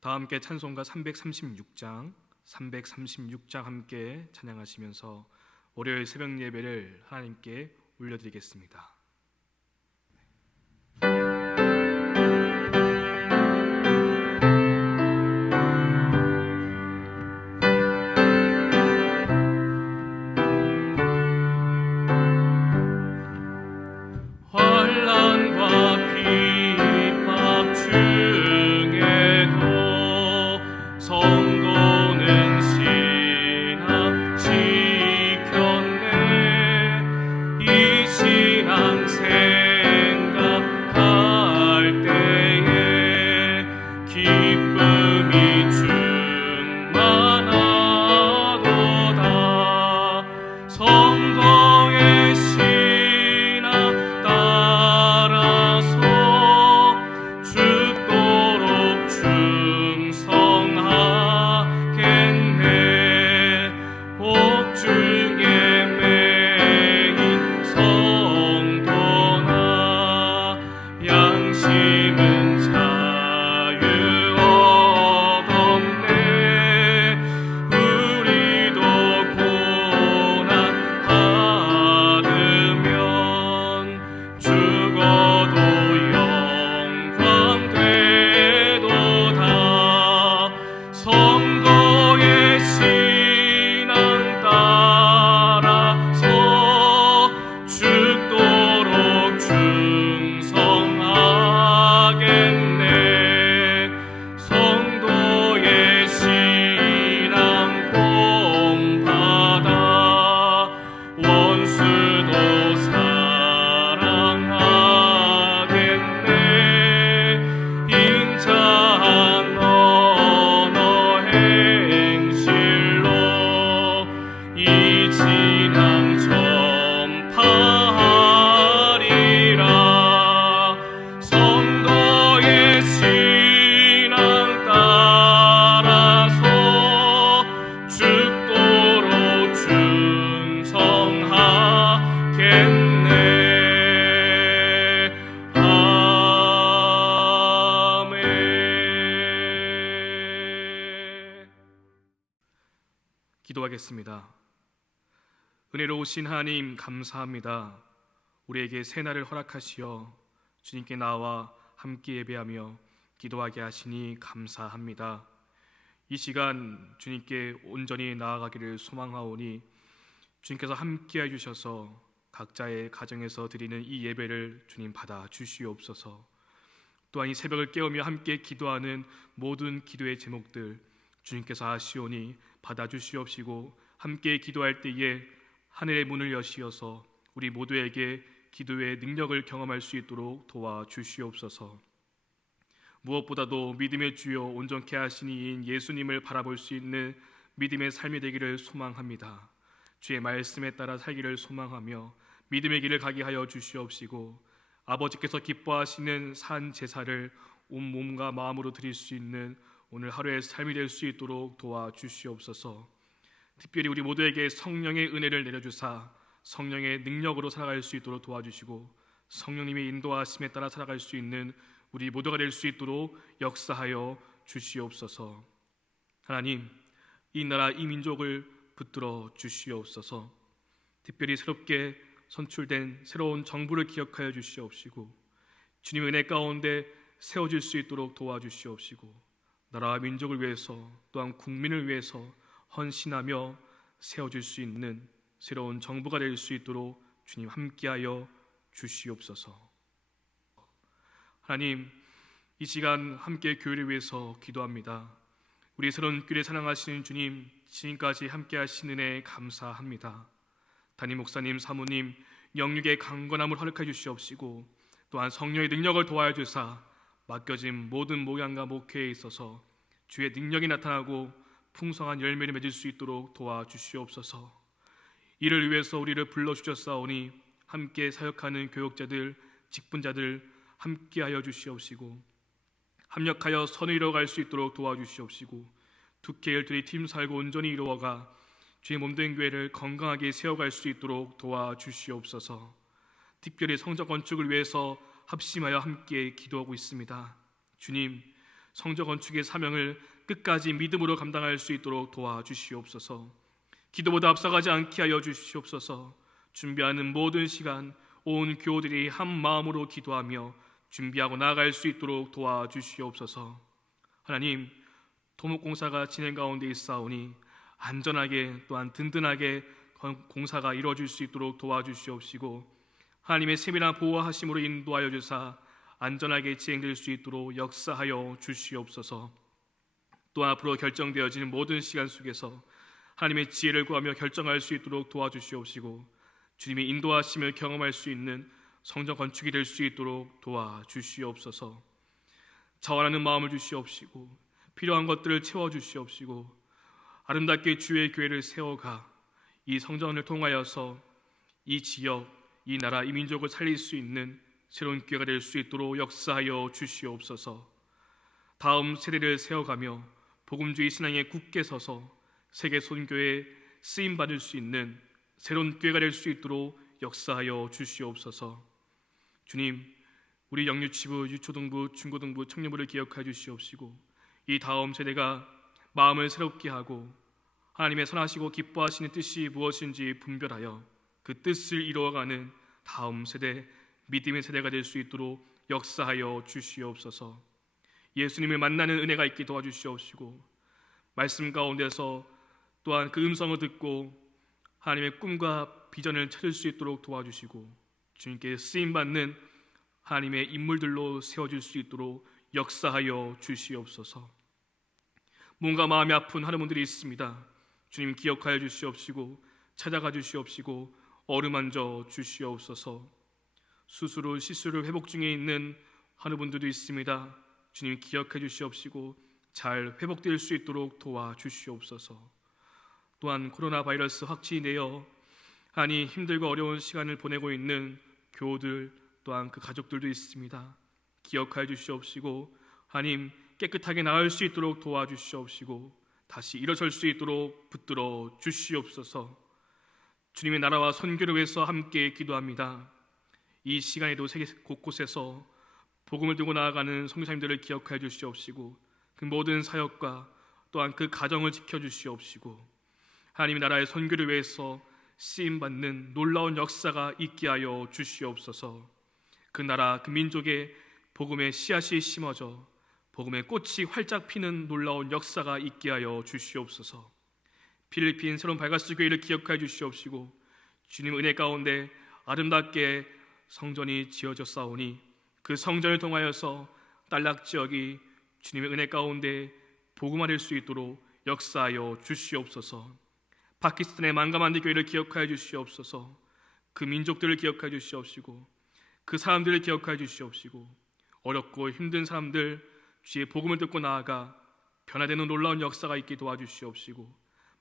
다 함께 찬송가 336장 함께 찬양하시면서 월요일 새벽 예배를 하나님께 올려드리겠습니다. 기도하겠습니다. 은혜로우신 하나님 감사합니다. 우리에게 새날을 허락하시어 주님께 나와 함께 예배하며 기도하게 하시니 감사합니다. 이 시간 주님께 온전히 나아가기를 소망하오니 주님께서 함께 해주셔서 각자의 가정에서 드리는 이 예배를 주님 받아 주시옵소서. 또한 이 새벽을 깨우며 함께 기도하는 모든 기도의 제목들 주님께서 아시오니 받아주시옵시고 함께 기도할 때에 하늘의 문을 여시어서 우리 모두에게 기도의 능력을 경험할 수 있도록 도와주시옵소서. 무엇보다도 믿음의 주요 온전케 하시니 이인 예수님을 바라볼 수 있는 믿음의 삶이 되기를 소망합니다. 주의 말씀에 따라 살기를 소망하며 믿음의 길을 가게 하여 주시옵시고 아버지께서 기뻐하시는 산 제사를 온 몸과 마음으로 드릴 수 있는 오늘 하루의 삶이 될 수 있도록 도와주시옵소서. 특별히 우리 모두에게 성령의 은혜를 내려주사 성령의 능력으로 살아갈 수 있도록 도와주시고 성령님의 인도하심에 따라 살아갈 수 있는 우리 모두가 될 수 있도록 역사하여 주시옵소서. 하나님, 이 나라 이 민족을 붙들어 주시옵소서. 특별히 새롭게 선출된 새로운 정부를 기억하여 주시옵시고 주님의 은혜 가운데 세워질 수 있도록 도와주시옵시고 나라와 민족을 위해서 또한 국민을 위해서 헌신하며 세워질 수 있는 새로운 정부가 될 수 있도록 주님 함께하여 주시옵소서. 하나님, 이 시간 함께 교회를 위해서 기도합니다. 우리 새로운 교회 사랑하시는 주님, 지금까지 함께하신 은혜 감사합니다. 담임 목사님, 사모님 영육의 강건함을 허락해 주시옵시고 또한 성령의 능력을 도와여 주사 맡겨진 모든 목양과 목회에 있어서 주의 능력이 나타나고 풍성한 열매를 맺을 수 있도록 도와주시옵소서. 이를 위해서 우리를 불러주셨사오니 함께 사역하는 교역자들, 직분자들 함께하여 주시옵시고 합력하여 선을 이루어갈 수 있도록 도와주시옵시고 두께 열둘이 팀 살고 온전히 이루어가 주의 몸된 교회를 건강하게 세워갈 수 있도록 도와주시옵소서. 특별히 성전 건축을 위해서 합심하여 함께 기도하고 있습니다. 주님, 성전 건축의 사명을 끝까지 믿음으로 감당할 수 있도록 도와주시옵소서. 기도보다 앞서가지 않게 하여 주시옵소서. 준비하는 모든 시간 온 교우들이 한 마음으로 기도하며 준비하고 나아갈 수 있도록 도와주시옵소서. 하나님, 토목공사가 진행 가운데 있사오니 안전하게 또한 든든하게 공사가 이루어질 수 있도록 도와주시옵시고, 하나님의 세밀한 보호하심으로 인도하여 주사 안전하게 진행될 수 있도록 역사하여 주시옵소서. 또 앞으로 결정되어지는 모든 시간 속에서 하나님의 지혜를 구하며 결정할 수 있도록 도와주시옵시고, 주님의 인도하심을 경험할 수 있는 성전 건축이 될 수 있도록 도와주시옵소서. 자원하는 마음을 주시옵시고 필요한 것들을 채워주시옵시고, 아름답게 주의 교회를 세워가 이 성전을 통하여서 이 지역, 이 나라, 이 민족을 살릴 수 있는 새로운 기회가 될 수 있도록 역사하여 주시옵소서. 다음 세대를 세워가며 복음주의 신앙에 굳게 서서 세계 선교에 쓰임받을 수 있는 새로운 기회가 될 수 있도록 역사하여 주시옵소서. 주님, 우리 영유치부, 유초등부, 중고등부, 청년부를 기억하여 주시옵시고, 이 다음 세대가 마음을 새롭게 하고 하나님의 선하시고 기뻐하시는 뜻이 무엇인지 분별하여 그 뜻을 이루어가는 다음 세대, 믿음의 세대가 될 수 있도록 역사하여 주시옵소서. 예수님을 만나는 은혜가 있게 도와주시옵시고, 말씀 가운데서 또한 그 음성을 듣고 하나님의 꿈과 비전을 찾을 수 있도록 도와주시고, 주님께 쓰임받는 하나님의 인물들로 세워질 수 있도록 역사하여 주시옵소서. 뭔가 마음이 아픈 하는 분들이 있습니다. 주님 기억하여 주시옵시고 찾아가 주시옵시고 어루만져 주시옵소서. 수술을 시술을 회복 중에 있는 하는 분들도 있습니다. 주님 기억해 주시옵시고 잘 회복될 수 있도록 도와주시옵소서. 또한 코로나 바이러스 확진이 되어 힘들고 어려운 시간을 보내고 있는 교우들 또한 그 가족들도 있습니다. 기억하여 주시옵시고 하나님 깨끗하게 나을 수 있도록 도와주시옵시고 다시 일어설 수 있도록 붙들어 주시옵소서. 주님의 나라와 선교를 위해서 함께 기도합니다. 이 시간에도 세계 곳곳에서 복음을 들고 나아가는 선교사님들을 기억하여 주시옵시고 그 모든 사역과 또한 그 가정을 지켜주시옵시고 하나님의 나라의 선교를 위해서 쓰임받는 놀라운 역사가 있게 하여 주시옵소서. 그 나라 그 민족의 복음의 씨앗이 심어져 복음의 꽃이 활짝 피는 놀라운 역사가 있게 하여 주시옵소서. 필리핀 새로운 발가스 교회를 기억하여 주시옵시고 주님 은혜 가운데 아름답게 성전이 지어졌사오니 그 성전을 통하여서 딸락 지역이 주님의 은혜 가운데 복음화될 수 있도록 역사하여 주시옵소서. 파키스탄의 망가만디 교회를 기억하여 주시옵소서. 그 민족들을 기억하여 주시옵시고 그 사람들을 기억하여 주시옵시고 어렵고 힘든 사람들 주의 복음을 듣고 나아가 변화되는 놀라운 역사가 있게 도와주시옵시고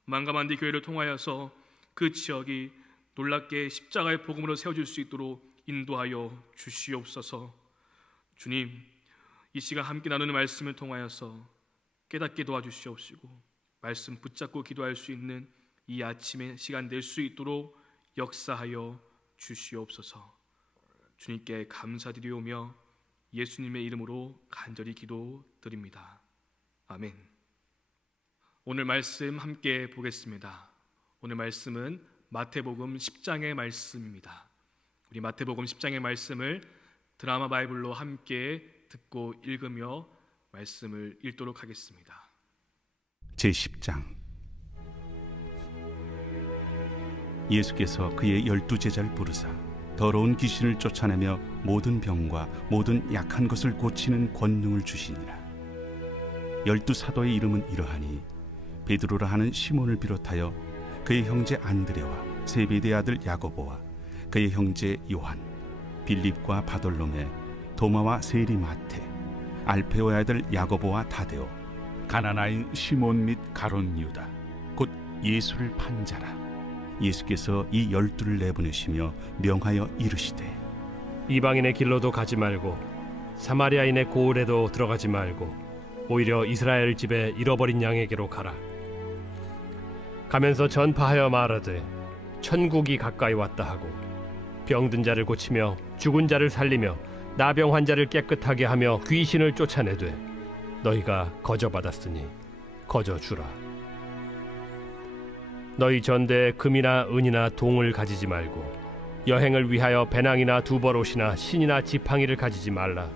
망가만디 교회를 통하여서 그 지역이 놀랍게 십자가의 복음으로 세워질 수 있도록 인도하여 주시옵소서. 주님, 이 시간 함께 나누는 말씀을 통하여서 깨닫게 도와주시옵시고 말씀 붙잡고 기도할 수 있는 이 아침의 시간 될 수 있도록 역사하여 주시옵소서. 주님께 감사드리오며 예수님의 이름으로 간절히 기도드립니다. 아멘. 오늘 말씀 함께 보겠습니다. 오늘 말씀은 마태복음 10장의 말씀입니다. 우리 마태복음 10장의 말씀을 드라마 바이블로 함께 듣고 읽으며 말씀을 읽도록 하겠습니다. 제10장. 예수께서 그의 12제자를 부르사 더러운 귀신을 쫓아내며 모든 병과 모든 약한 것을 고치는 권능을 주시니라. 12사도의 이름은 이러하니 베드로라 하는 시몬을 비롯하여 그의 형제 안드레와 세베대의 아들 야고보와 그의 형제 요한, 빌립과 바돌로메, 도마와 세리 마테, 알페오의 아들 야고보와 다데오, 가나나인 시몬 및 가룟 유다, 곧 예수를 판 자라. 예수께서 이 12를 내보내시며 명하여 이르시되 이방인의 길로도 가지 말고 사마리아인의 고을에도 들어가지 말고 오히려 이스라엘 집에 잃어버린 양에게로 가라. 가면서 전파하여 말하되 천국이 가까이 왔다 하고 병든 자를 고치며 죽은 자를 살리며 나병 환자를 깨끗하게 하며 귀신을 쫓아내되 너희가 거저 받았으니 거저 주라. 너희 전대에 금이나 은이나 동을 가지지 말고 여행을 위하여 배낭이나 두벌옷이나 신이나 지팡이를 가지지 말라.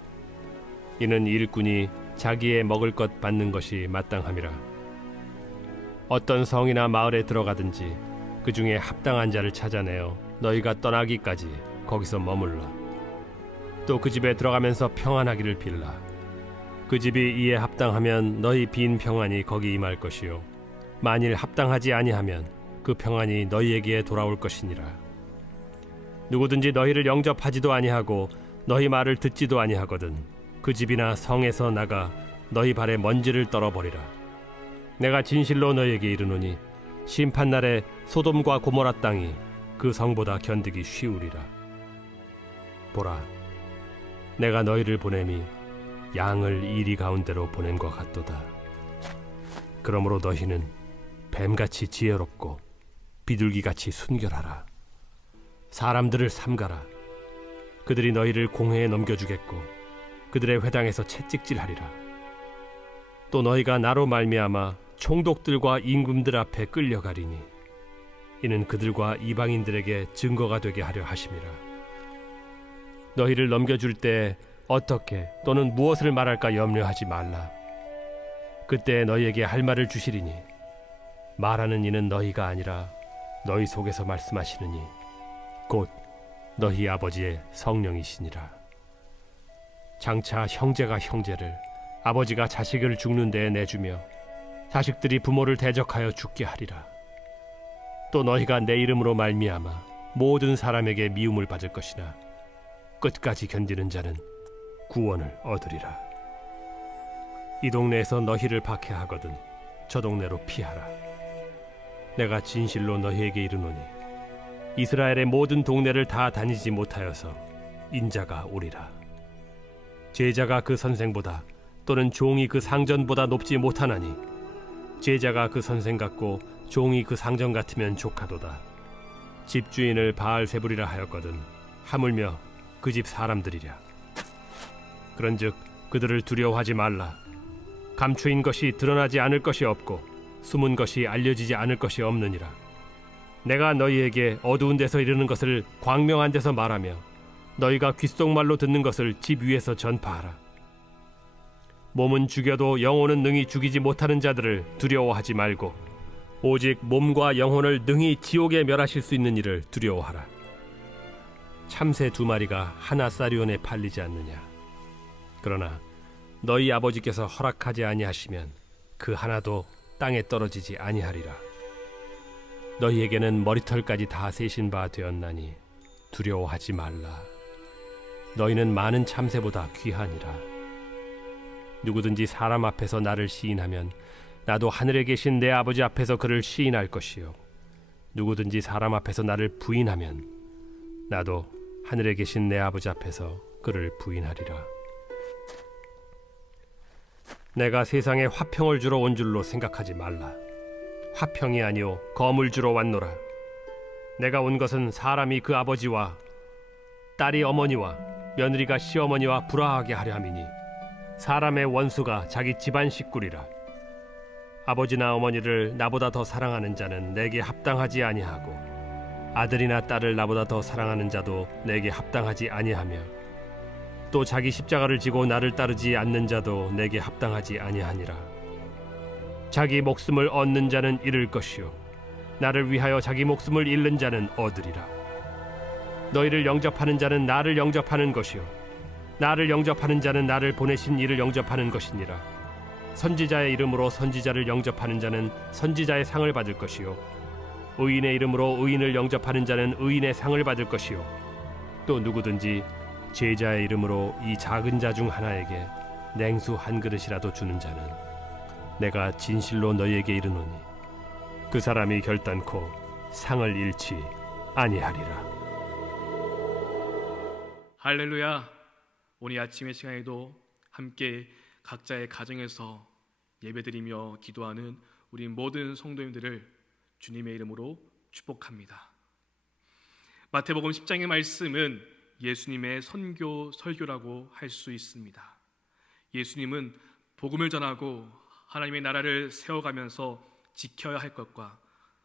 이는 일꾼이 자기의 먹을 것 받는 것이 마땅함이라. 어떤 성이나 마을에 들어가든지 그 중에 합당한 자를 찾아내어 너희가 떠나기까지 거기서 머물라. 또 그 집에 들어가면서 평안하기를 빌라. 그 집이 이에 합당하면 너희 빈 평안이 거기 임할 것이요 만일 합당하지 아니하면 그 평안이 너희에게 돌아올 것이니라. 누구든지 너희를 영접하지도 아니하고 너희 말을 듣지도 아니하거든 그 집이나 성에서 나가 너희 발에 먼지를 떨어버리라. 내가 진실로 너희에게 이르노니 심판날에 소돔과 고모라 땅이 그 성보다 견디기 쉬우리라. 보라, 내가 너희를 보냄이 양을 이리 가운데로 보냄과 같도다. 그러므로 너희는 뱀같이 지혜롭고 비둘기같이 순결하라. 사람들을 삼가라. 그들이 너희를 공회에 넘겨주겠고 그들의 회당에서 채찍질하리라. 또 너희가 나로 말미암아 총독들과 임금들 앞에 끌려가리니 이는 그들과 이방인들에게 증거가 되게 하려 하심이라. 너희를 넘겨줄 때 어떻게 또는 무엇을 말할까 염려하지 말라. 그때 너희에게 할 말을 주시리니 말하는 이는 너희가 아니라 너희 속에서 말씀하시느니 곧 너희 아버지의 성령이시니라. 장차 형제가 형제를 아버지가 자식을 죽는 데에 내주며 자식들이 부모를 대적하여 죽게 하리라. 또 너희가 내 이름으로 말미암아 모든 사람에게 미움을 받을 것이나 끝까지 견디는 자는 구원을 얻으리라. 이 동네에서 너희를 박해하거든 저 동네로 피하라. 내가 진실로 너희에게 이르노니 이스라엘의 모든 동네를 다 다니지 못하여서 인자가 오리라. 제자가 그 선생보다 또는 종이 그 상전보다 높지 못하나니 제자가 그 선생 같고 종이 그 상전 같으면 족하도다. 집주인을 바알세불이라 하였거든 하물며 그 집 사람들이랴. 그런즉 그들을 두려워하지 말라. 감추인 것이 드러나지 않을 것이 없고 숨은 것이 알려지지 않을 것이 없느니라. 내가 너희에게 어두운 데서 이르는 것을 광명한 데서 말하며 너희가 귓속말로 듣는 것을 집 위에서 전파하라. 몸은 죽여도 영혼은 능히 죽이지 못하는 자들을 두려워하지 말고 오직 몸과 영혼을 능히 지옥에 멸하실 수 있는 이를 두려워하라. 참새 2마리가 하나 쌀위원에 팔리지 않느냐. 그러나 너희 아버지께서 허락하지 아니하시면 그 하나도 땅에 떨어지지 아니하리라. 너희에게는 머리털까지 다 세신 바 되었나니 두려워하지 말라. 너희는 많은 참새보다 귀하니라. 누구든지 사람 앞에서 나를 시인하면 나도 하늘에 계신 내 아버지 앞에서 그를 시인할 것이요 누구든지 사람 앞에서 나를 부인하면 나도 하늘에 계신 내 아버지 앞에서 그를 부인하리라. 내가 세상에 화평을 주러 온 줄로 생각하지 말라. 화평이 아니오 검을 주러 왔노라. 내가 온 것은 사람이 그 아버지와 딸이 어머니와 며느리가 시어머니와 불화하게 하려 함이니 사람의 원수가 자기 집안 식구리라. 아버지나 어머니를 나보다 더 사랑하는 자는 내게 합당하지 아니하고 아들이나 딸을 나보다 더 사랑하는 자도 내게 합당하지 아니하며 또 자기 십자가를 지고 나를 따르지 않는 자도 내게 합당하지 아니하니라. 자기 목숨을 얻는 자는 잃을 것이요 나를 위하여 자기 목숨을 잃는 자는 얻으리라. 너희를 영접하는 자는 나를 영접하는 것이요 나를 영접하는 자는 나를 보내신 이를 영접하는 것이니라. 선지자의 이름으로 선지자를 영접하는 자는 선지자의 상을 받을 것이요 의인의 이름으로 의인을 영접하는 자는 의인의 상을 받을 것이요 또 누구든지 제자의 이름으로 이 작은 자 중 하나에게 냉수 한 그릇이라도 주는 자는 내가 진실로 너희에게 이르노니 그 사람이 결단코 상을 잃지 아니하리라. 할렐루야. 오늘 아침의 시간에도 함께 각자의 가정에서 예배드리며 기도하는 우리 모든 성도님들을 주님의 이름으로 축복합니다. 마태복음 10장의 말씀은 예수님의 설교라고 할 수 있습니다. 예수님은 복음을 전하고 하나님의 나라를 세워가면서 지켜야 할 것과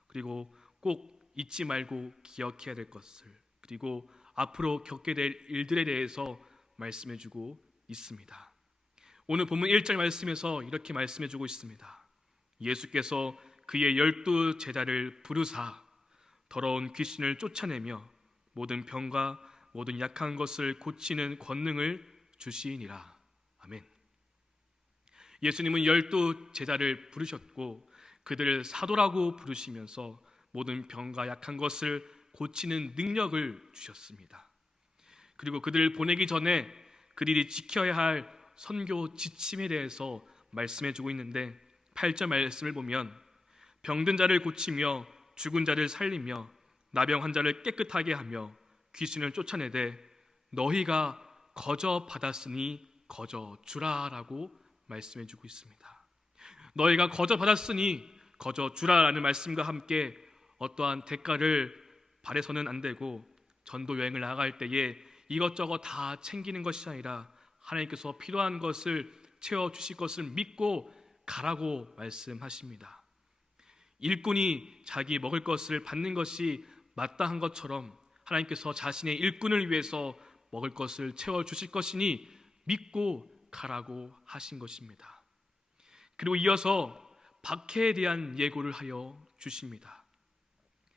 그리고 꼭 잊지 말고 기억해야 될 것을 그리고 앞으로 겪게 될 일들에 대해서 말씀해주고 있습니다. 오늘 본문 1절 말씀에서 이렇게 말씀해주고 있습니다. 예수께서 그의 12 제자를 부르사 더러운 귀신을 쫓아내며 모든 병과 모든 약한 것을 고치는 권능을 주시니라. 아멘. 예수님은 12 제자를 부르셨고 그들을 사도라고 부르시면서 모든 병과 약한 것을 고치는 능력을 주셨습니다. 그리고 그들을 보내기 전에 그들이 지켜야 할 선교 지침에 대해서 말씀해주고 있는데 8절 말씀을 보면 병든 자를 고치며 죽은 자를 살리며 나병 환자를 깨끗하게 하며 귀신을 쫓아내되 너희가 거저 받았으니 거저 주라라고 말씀해주고 있습니다. 너희가 거저 받았으니 거저 주라라는 말씀과 함께 어떠한 대가를 바래서는 안 되고 전도 여행을 나갈 때에 이것저것 다 챙기는 것이 아니라 하나님께서 필요한 것을 채워주실 것을 믿고 가라고 말씀하십니다. 일꾼이 자기 먹을 것을 받는 것이 마땅한 것처럼 하나님께서 자신의 일꾼을 위해서 먹을 것을 채워주실 것이니 믿고 가라고 하신 것입니다. 그리고 이어서 박해에 대한 예고를 하여 주십니다.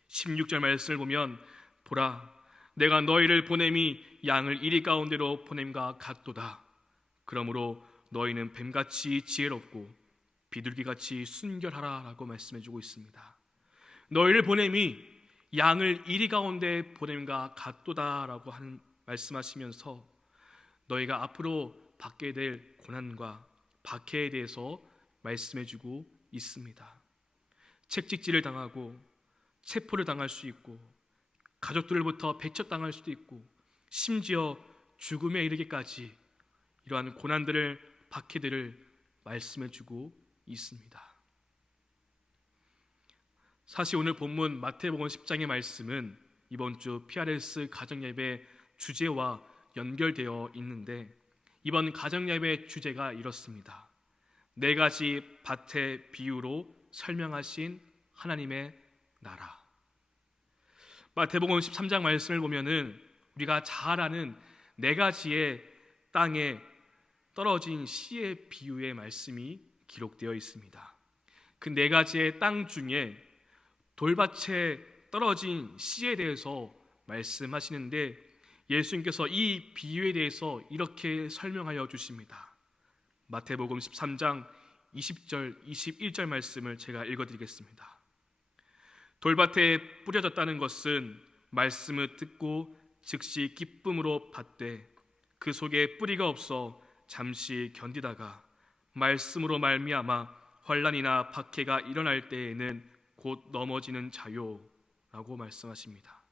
16절 말씀을 보면 보라 내가 너희를 보냄이 양을 이리 가운데로 보냄과 같도다. 그러므로 너희는 뱀같이 지혜롭고 비둘기같이 순결하라 라고 말씀해주고 있습니다. 너희를 보냄이 양을 이리 가운데 보냄과 같도다 라고 말씀하시면서 너희가 앞으로 받게 될 고난과 박해에 대해서 말씀해주고 있습니다. 책찍질을 당하고 체포를 당할 수 있고 가족들로부터 배척당할 수도 있고 심지어 죽음에 이르기까지 이러한 고난들을 박해들을 말씀해주고 있습니다. 사실 오늘 본문 마태복음 10장의 말씀은 이번 주 PRS 가정예배 주제와 연결되어 있는데 이번 가정예배 주제가 이렇습니다. 4가지 밭의 비유로 설명하신 하나님의 나라. 마태복음 13장 말씀을 보면은 우리가 잘 아는 4가지의 땅에 떨어진 씨의 비유의 말씀이 기록되어 있습니다. 그 4가지의 땅 중에 돌밭에 떨어진 씨에 대해서 말씀하시는데 예수님께서 이 비유에 대해서 이렇게 설명하여 주십니다. 마태복음 13장 20절 21절 말씀을 제가 읽어드리겠습니다. 돌밭에 뿌려졌다는 것은 말씀을 듣고 즉시 기쁨으로 받되 그 속에 뿌리가 없어 잠시 견디다가 말씀으로 말미암아 환난이나 박해가 일어날 때에는 곧 넘어지는 자요라고 말씀하십니다.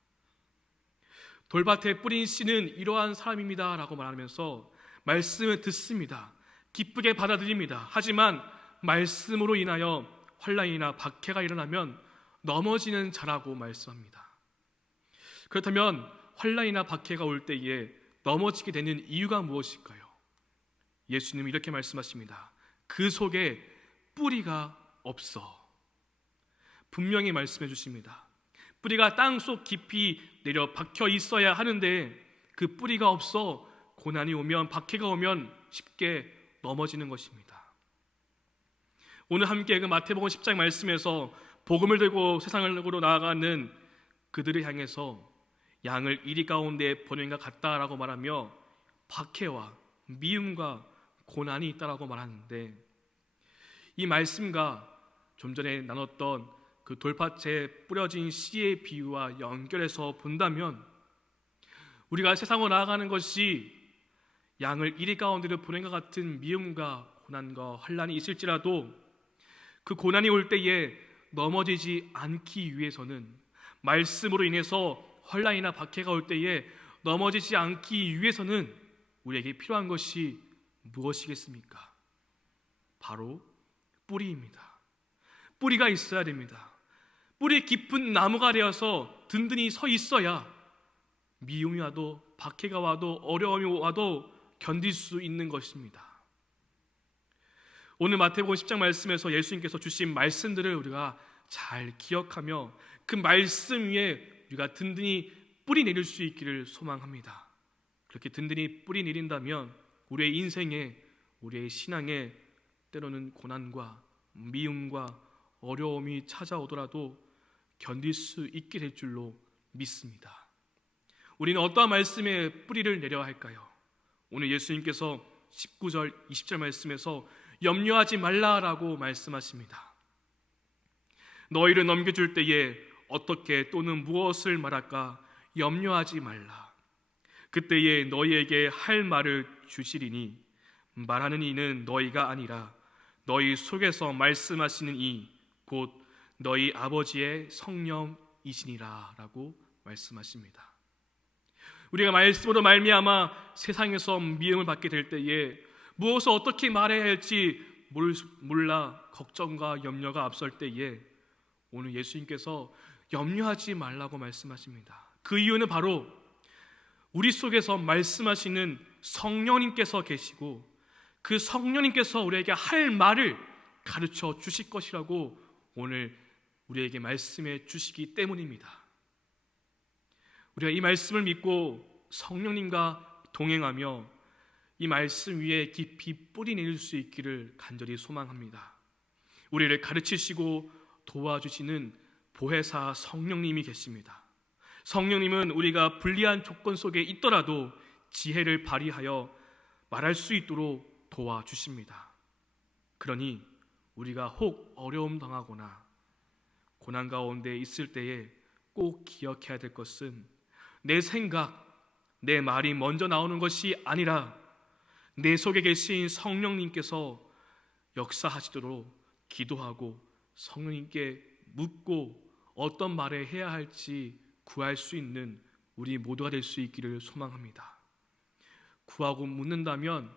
돌밭에 뿌린 씨는 이러한 사람입니다 라고 말하면서 말씀을 듣습니다. 기쁘게 받아들입니다. 하지만 말씀으로 인하여 환난이나 박해가 일어나면 넘어지는 자라고 말씀합니다. 그렇다면 환난이나 박해가 올 때에 넘어지게 되는 이유가 무엇일까요? 예수님은 이렇게 말씀하십니다. 그 속에 뿌리가 없어. 분명히 말씀해 주십니다. 뿌리가 땅속 깊이 내려 박혀 있어야 하는데 그 뿌리가 없어 고난이 오면 박해가 오면 쉽게 넘어지는 것입니다. 오늘 함께 그 마태복음 10장 말씀에서 복음을 들고 세상으로 나아가는 그들을 향해서 양을 이리 가운데 보냄과 같다라고 말하며 박해와 미움과 고난이 있다라고 말하는데 이 말씀과 좀 전에 나눴던 그 돌밭에 뿌려진 씨의 비유와 연결해서 본다면 우리가 세상으로 나아가는 것이 양을 이리 가운데로 보냄과 같은 미움과 고난과 환난이 있을지라도 그 고난이 올 때에 넘어지지 않기 위해서는 말씀으로 인해서 환난이나 박해가 올 때에 넘어지지 않기 위해서는 우리에게 필요한 것이 무엇이겠습니까? 바로 뿌리입니다. 뿌리가 있어야 됩니다. 뿌리 깊은 나무가 되어서 든든히 서 있어야 미움이 와도 박해가 와도 어려움이 와도 견딜 수 있는 것입니다. 오늘 마태복음 10장 말씀에서 예수님께서 주신 말씀들을 우리가 잘 기억하며 그 말씀 위에 우리가 든든히 뿌리 내릴 수 있기를 소망합니다. 그렇게 든든히 뿌리 내린다면 우리의 인생에, 우리의 신앙에 때로는 고난과 미움과 어려움이 찾아오더라도 견딜 수 있게 될 줄로 믿습니다. 우리는 어떠한 말씀에 뿌리를 내려야 할까요? 오늘 예수님께서 19절, 20절 말씀에서 염려하지 말라라고 말씀하십니다. 너희를 넘겨줄 때에 어떻게 또는 무엇을 말할까 염려하지 말라. 그때에 너희에게 할 말을 주시리니 말하는 이는 너희가 아니라 너희 속에서 말씀하시는 이 곧 너희 아버지의 성령이시니라 라고 말씀하십니다. 우리가 말씀으로 말미암아 세상에서 미움을 받게 될 때에 무엇을 어떻게 말해야 할지 몰라 걱정과 염려가 앞설 때에 오늘 예수님께서 염려하지 말라고 말씀하십니다. 그 이유는 바로 우리 속에서 말씀하시는 성령님께서 계시고 그 성령님께서 우리에게 할 말을 가르쳐 주실 것이라고 오늘 우리에게 말씀해 주시기 때문입니다. 우리가 이 말씀을 믿고 성령님과 동행하며 이 말씀 위에 깊이 뿌리 내릴 수 있기를 간절히 소망합니다. 우리를 가르치시고 도와주시는 보혜사 성령님이 계십니다. 성령님은 우리가 불리한 조건 속에 있더라도 지혜를 발휘하여 말할 수 있도록 도와주십니다. 그러니 우리가 혹 어려움 당하거나 고난 가운데 있을 때에 꼭 기억해야 될 것은 내 생각, 내 말이 먼저 나오는 것이 아니라 내 속에 계신 성령님께서 역사하시도록 기도하고 성령님께 묻고 어떤 말을 해야 할지 구할 수 있는 우리 모두가 될 수 있기를 소망합니다. 구하고 묻는다면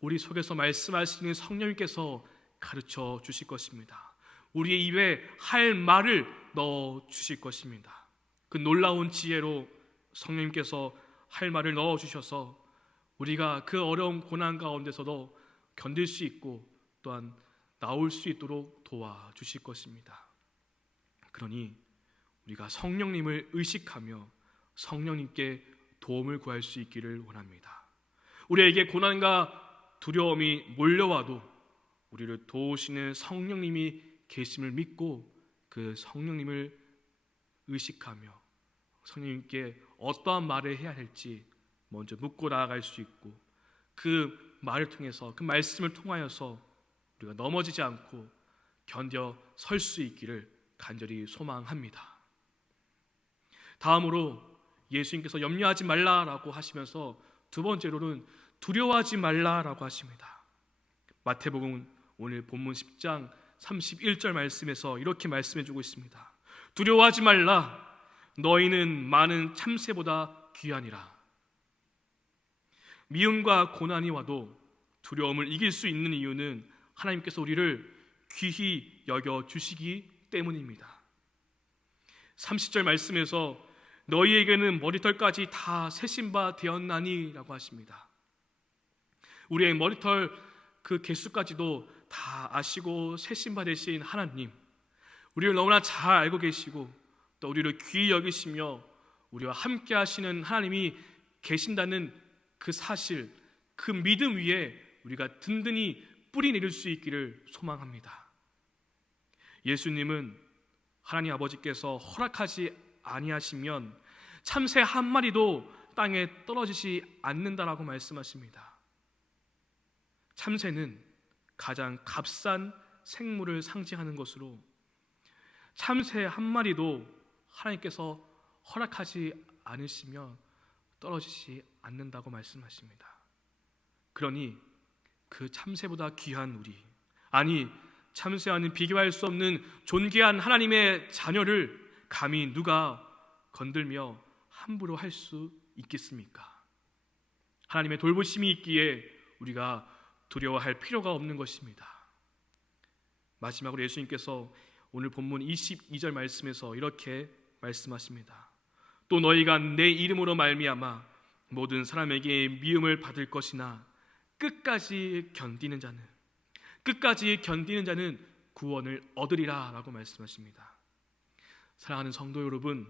우리 속에서 말씀하시는 성령님께서 가르쳐 주실 것입니다. 우리의 입에 할 말을 넣어 주실 것입니다. 그 놀라운 지혜로 성령님께서 할 말을 넣어 주셔서 우리가 그 어려운 고난 가운데서도 견딜 수 있고 또한 나올 수 있도록 도와주실 것입니다. 그러니 우리가 성령님을 의식하며 성령님께 도움을 구할 수 있기를 원합니다. 우리에게 고난과 두려움이 몰려와도 우리를 도우시는 성령님이 계심을 믿고 그 성령님을 의식하며 성령님께 어떠한 말을 해야 할지 먼저 묻고 나아갈 수 있고 그 말을 통해서 그 말씀을 통하여서 우리가 넘어지지 않고 견뎌 설 수 있기를 간절히 소망합니다. 다음으로 예수님께서 염려하지 말라라고 하시면서 두 번째로는 두려워하지 말라라고 하십니다. 마태복음 오늘 본문 10장 31절 말씀에서 이렇게 말씀해 주고 있습니다. 두려워하지 말라. 너희는 많은 참새보다 귀하니라. 미움과 고난이 와도 두려움을 이길 수 있는 이유는 하나님께서 우리를 귀히 여겨 주시기 때문입니다. 30절 말씀에서 너희에게는 머리털까지 다 세신 바 되었나니 라고 하십니다. 우리의 머리털 그 개수까지도 다 아시고 세신 바 되신 하나님, 우리를 너무나 잘 알고 계시고 또 우리를 귀히 여기시며 우리와 함께 하시는 하나님이 계신다는 그 사실, 그 믿음 위에 우리가 든든히 뿌리 내릴 수 있기를 소망합니다. 예수님은 하나님 아버지께서 허락하지 아니하시면 참새 한 마리도 땅에 떨어지지 않는다라고 말씀하십니다. 참새는 가장 값싼 생물을 상징하는 것으로 참새 한 마리도 하나님께서 허락하지 않으시면 떨어지지 않는다고 말씀하십니다. 그러니 그 참새보다 귀한 우리, 아니 참새와는 비교할 수 없는 존귀한 하나님의 자녀를 감히 누가 건들며 함부로 할 수 있겠습니까? 하나님의 돌보심이 있기에 우리가 두려워할 필요가 없는 것입니다. 마지막으로 예수님께서 오늘 본문 22절 말씀에서 이렇게 말씀하십니다. 또 너희가 내 이름으로 말미암아 모든 사람에게 미움을 받을 것이나 끝까지 견디는 자는 끝까지 견디는 자는 구원을 얻으리라 라고 말씀하십니다. 사랑하는 성도 여러분,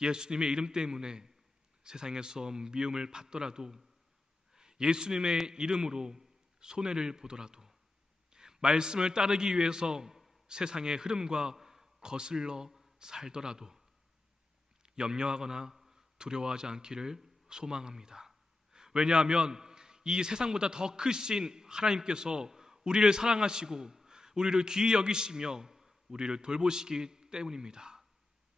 예수님의 이름 때문에 세상에서 미움을 받더라도, 예수님의 이름으로 손해를 보더라도, 말씀을 따르기 위해서 세상의 흐름과 거슬러 살더라도 염려하거나 두려워하지 않기를 소망합니다. 왜냐하면 이 세상보다 더 크신 하나님께서 우리를 사랑하시고 우리를 귀히 여기시며 우리를 돌보시기 때문입니다.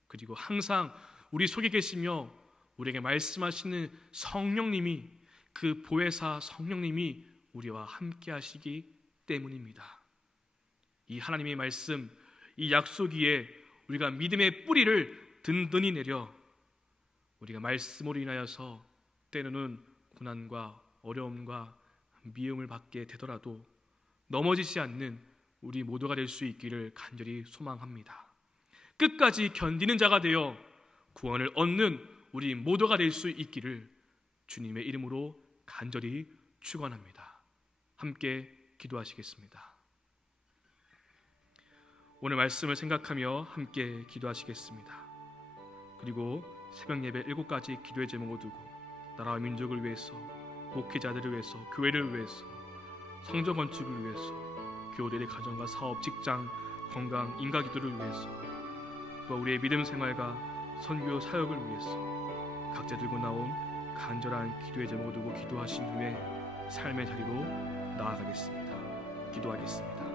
그리고 항상 우리 속에 계시며 우리에게 말씀하시는 성령님이, 그 보혜사 성령님이 우리와 함께 하시기 때문입니다. 이 하나님의 말씀, 이 약속 위에 우리가 믿음의 뿌리를 든든히 내려 우리가 말씀으로 인하여서 때로는 고난과 어려움과 미움을 받게 되더라도 넘어지지 않는 우리 모두가 될 수 있기를 간절히 소망합니다. 끝까지 견디는 자가 되어 구원을 얻는 우리 모두가 될 수 있기를 주님의 이름으로 간절히 축원합니다. 함께 기도하시겠습니다. 오늘 말씀을 생각하며 함께 기도하시겠습니다. 그리고 새벽 예배 7가지 기도의 제목을 두고 나라와 민족을 위해서, 목회자들을 위해서, 교회를 위해서, 성전 건축을 위해서, 교우들의 가정과 사업, 직장, 건강, 인가 기도를 위해서, 또 우리의 믿음 생활과 선교 사역을 위해서 각자 들고 나온 간절한 기도의 제목을 두고 기도하신 후에 삶의 자리로 나아가겠습니다. 기도하겠습니다.